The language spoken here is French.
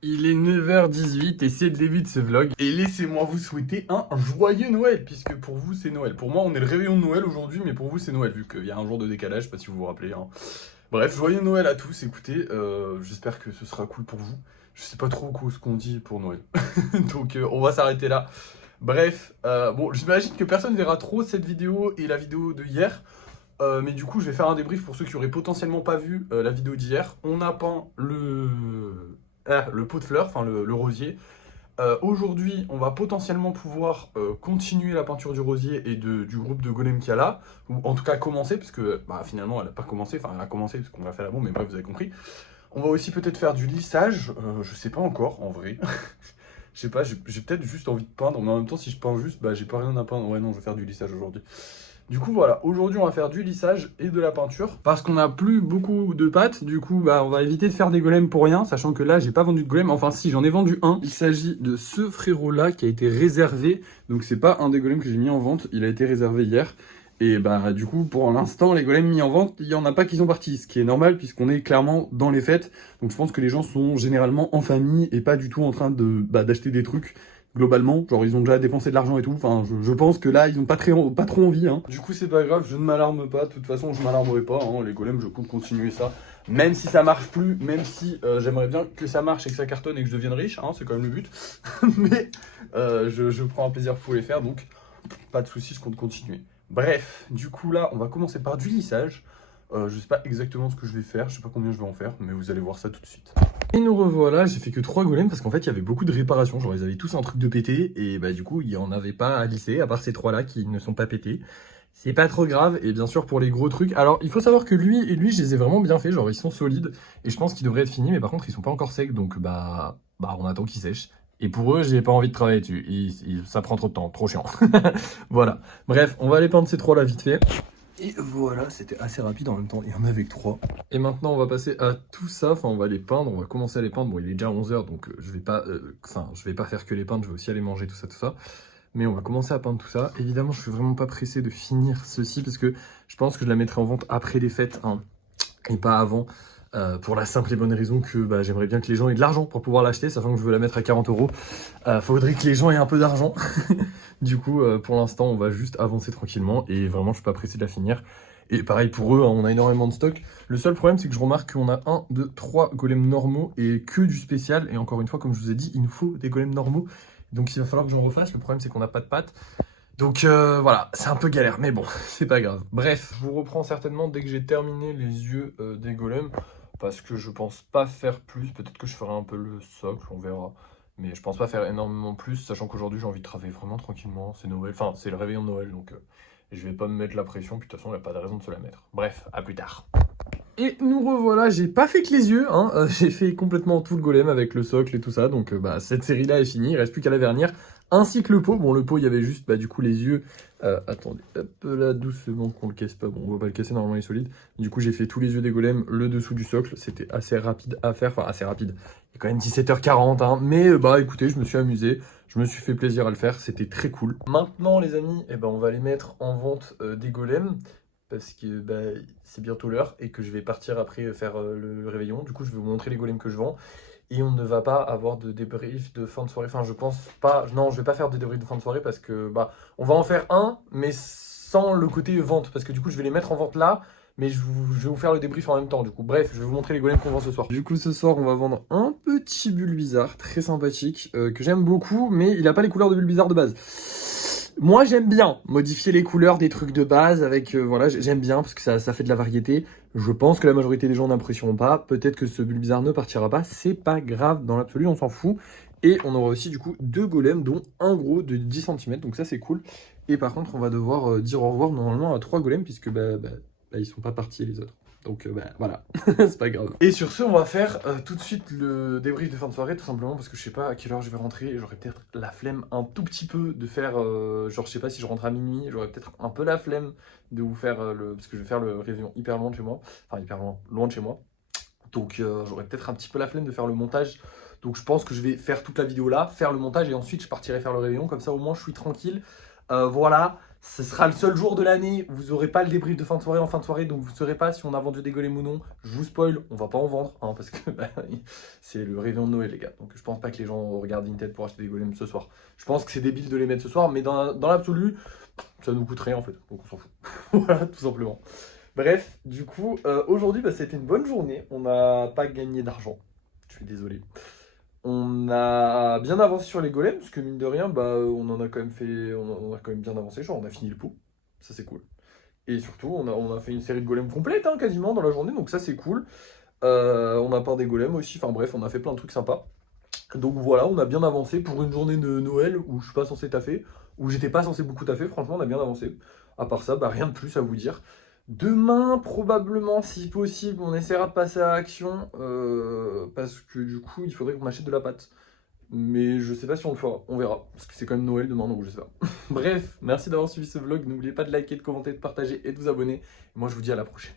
Il est 9h18 et c'est le début de ce vlog. Et laissez-moi vous souhaiter un joyeux Noël, puisque pour vous c'est Noël. Pour moi on est le réveillon de Noël aujourd'hui, mais pour vous c'est Noël, vu qu'il y a un jour de décalage, je sais pas si vous vous rappelez. Hein. Bref, joyeux Noël à tous, écoutez, j'espère que ce sera cool pour vous. Je sais pas trop ce qu'on dit pour Noël. Donc on va s'arrêter là. Bref, bon, j'imagine que personne verra trop cette vidéo et la vidéo de hier. Mais du coup, je vais faire un débrief pour ceux qui auraient potentiellement pas vu la vidéo d'hier. On a peint le pot de fleurs, enfin le rosier. Aujourd'hui, on va potentiellement pouvoir continuer la peinture du rosier et du groupe de golem qu'il y a là. Ou en tout cas commencer, parce que bah, finalement, elle n'a pas commencé. Enfin, elle a commencé parce qu'on a fait la bombe, mais bref, vous avez compris. On va aussi peut-être faire du lissage. Je sais pas encore, en vrai. Je sais pas, j'ai peut-être juste envie de peindre. Mais en même temps, si je peins juste, bah j'ai pas rien à peindre. Ouais, non, je vais faire du lissage aujourd'hui. Du coup voilà, aujourd'hui on va faire du lissage et de la peinture. Parce qu'on n'a plus beaucoup de pâtes, du coup bah on va éviter de faire des golems pour rien, sachant que là j'ai pas vendu de golem, enfin si j'en ai vendu un. Il s'agit de ce frérot là qui a été réservé, donc c'est pas un des golems que j'ai mis en vente, il a été réservé hier. Et bah du coup pour l'instant les golems mis en vente, il y en a pas qui sont partis, ce qui est normal puisqu'on est clairement dans les fêtes. Donc je pense que les gens sont généralement en famille et pas du tout en train de d'acheter des trucs. Globalement, genre ils ont déjà dépensé de l'argent et tout, enfin je pense que là ils ont pas trop envie. Hein. Du coup c'est pas grave, je ne m'alarme pas, de toute façon je m'alarmerai pas, hein. Les golems je compte continuer ça, même si ça marche plus, même si j'aimerais bien que ça marche et que ça cartonne et que je devienne riche, hein, c'est quand même le but, mais je prends un plaisir fou à les faire, donc pas de soucis, je compte continuer. Bref, du coup là on va commencer par du lissage, je sais pas exactement ce que je vais faire, je sais pas combien je vais en faire, mais vous allez voir ça tout de suite. Et nous revoilà, j'ai fait que 3 golems parce qu'en fait il y avait beaucoup de réparations, genre ils avaient tous un truc de pété et bah du coup il y en avait pas à lisser à part ces 3 là qui ne sont pas pétés. C'est pas trop grave et bien sûr pour les gros trucs, alors il faut savoir que lui et lui je les ai vraiment bien fait, genre ils sont solides et je pense qu'ils devraient être finis mais par contre ils sont pas encore secs donc bah on attend qu'ils sèchent. Et pour eux j'ai pas envie de travailler dessus, ça prend trop de temps, trop chiant. Voilà, bref on va aller peindre ces 3 là vite fait. Et voilà, c'était assez rapide en même temps, il y en avait que 3. Et maintenant, on va passer à tout ça, enfin, on va les peindre, on va commencer à les peindre. Bon, il est déjà 11h, donc je vais pas faire que les peindre, je vais aussi aller manger, tout ça, tout ça. Mais on va commencer à peindre tout ça. Évidemment, je suis vraiment pas pressé de finir ceci, parce que je pense que je la mettrai en vente après les fêtes, hein, et pas avant. Pour la simple et bonne raison que bah, j'aimerais bien que les gens aient de l'argent pour pouvoir l'acheter, sachant que je veux la mettre à 40 euros. Faudrait que les gens aient un peu d'argent. Du coup, pour l'instant, on va juste avancer tranquillement et vraiment, je suis pas pressé de la finir. Et pareil pour eux, hein, on a énormément de stock. Le seul problème, c'est que je remarque qu'on a 1, 2, 3 golems normaux et que du spécial. Et encore une fois, comme je vous ai dit, il nous faut des golems normaux. Donc il va falloir que j'en refasse. Le problème, c'est qu'on n'a pas de pâtes. Donc voilà, c'est un peu galère, mais bon, c'est pas grave. Bref, je vous reprends certainement dès que j'ai terminé les yeux des golems, parce que je pense pas faire plus. Peut-être que je ferai un peu le socle, on verra. Mais je pense pas faire énormément plus, sachant qu'aujourd'hui j'ai envie de travailler vraiment tranquillement. C'est Noël, enfin c'est le réveillon de Noël, donc je vais pas me mettre la pression, puis de toute façon il n'y a pas de raison de se la mettre. Bref, à plus tard. Et nous revoilà, j'ai pas fait que les yeux, hein. J'ai fait complètement tout le golem avec le socle et tout ça, donc bah, cette série-là est finie, il reste plus qu'à la vernir, ainsi que le pot. Bon, le pot, il y avait juste bah, du coup les yeux. Attendez, hop là, doucement qu'on le casse pas, bon, on va pas le casser, normalement il est solide. Du coup, j'ai fait tous les yeux des golems, le dessous du socle, c'était assez rapide à faire, enfin assez rapide. Il est quand même 17h40, hein, mais bah écoutez, je me suis amusé, je me suis fait plaisir à le faire, c'était très cool. Maintenant les amis, eh ben, on va les mettre en vente des golems parce que bah, c'est bientôt l'heure et que je vais partir après faire le réveillon. Du coup, je vais vous montrer les golems que je vends. Et on ne va pas avoir de débrief de fin de soirée. Enfin, je pense pas. Non, je vais pas faire de débrief de fin de soirée parce que bah, on va en faire un, mais sans le côté vente. Parce que du coup, je vais les mettre en vente là, mais je vais vous faire le débrief en même temps. Du coup, bref, je vais vous montrer les golems qu'on vend ce soir. Du coup, ce soir, on va vendre un petit bulle bizarre, très sympathique, que j'aime beaucoup, mais il n'a pas les couleurs de bulle bizarre de base. Moi, j'aime bien modifier les couleurs des trucs de base avec, voilà, j'aime bien parce que ça fait de la variété. Je pense que la majorité des gens n'apprécieront pas. Peut-être que ce bulle bizarre ne partira pas. C'est pas grave, dans l'absolu, on s'en fout. Et on aura aussi, du coup, 2 golems, dont un gros de 10 cm. Donc ça, c'est cool. Et par contre, on va devoir dire au revoir normalement à 3 golems puisque ils sont pas partis les autres. Donc bah, voilà, c'est pas grave. Et sur ce, on va faire tout de suite le débrief de fin de soirée, tout simplement parce que je sais pas à quelle heure je vais rentrer. J'aurais peut-être la flemme un tout petit peu de faire, genre je sais pas si je rentre à minuit, j'aurais peut-être un peu la flemme de vous faire parce que je vais faire le réveillon hyper loin de chez moi, enfin hyper loin de chez moi. Donc j'aurais peut-être un petit peu la flemme de faire le montage. Donc je pense que je vais faire toute la vidéo là, faire le montage et ensuite je partirai faire le réveillon, comme ça au moins je suis tranquille. Voilà. Ce sera le seul jour de l'année, vous aurez pas le débrief de fin de soirée en fin de soirée, donc vous saurez pas si on a vendu des golems ou non. Je vous spoil, on va pas en vendre, hein, parce que bah, c'est le réveillon de Noël les gars. Donc je pense pas que les gens regardent Vinted pour acheter des golems ce soir. Je pense que c'est débile de les mettre ce soir, mais dans l'absolu, ça nous coûte rien en fait, donc on s'en fout. Voilà, tout simplement. Bref, du coup, aujourd'hui, bah, c'était une bonne journée. On n'a pas gagné d'argent. Je suis désolé. On a bien avancé sur les golems, parce que mine de rien, bah, on en a quand même fait, on a quand même bien avancé. Genre, on a fini le pot. Ça, c'est cool. Et surtout, on a fait une série de golems complète, hein, quasiment, dans la journée. Donc ça, c'est cool. On a peint des golems aussi. Enfin bref, on a fait plein de trucs sympas. Donc voilà, on a bien avancé pour une journée de Noël où je suis pas censé taffer, où j'étais pas censé beaucoup taffer, franchement on a bien avancé. À part ça, bah rien de plus à vous dire. Demain, probablement, si possible, on essaiera de passer à l'action, parce que du coup, il faudrait qu'on achète de la pâte. Mais je sais pas si on le fera, on verra, parce que c'est quand même Noël demain, donc je sais pas. Bref, merci d'avoir suivi ce vlog, n'oubliez pas de liker, de commenter, de partager et de vous abonner. Moi je vous dis à la prochaine.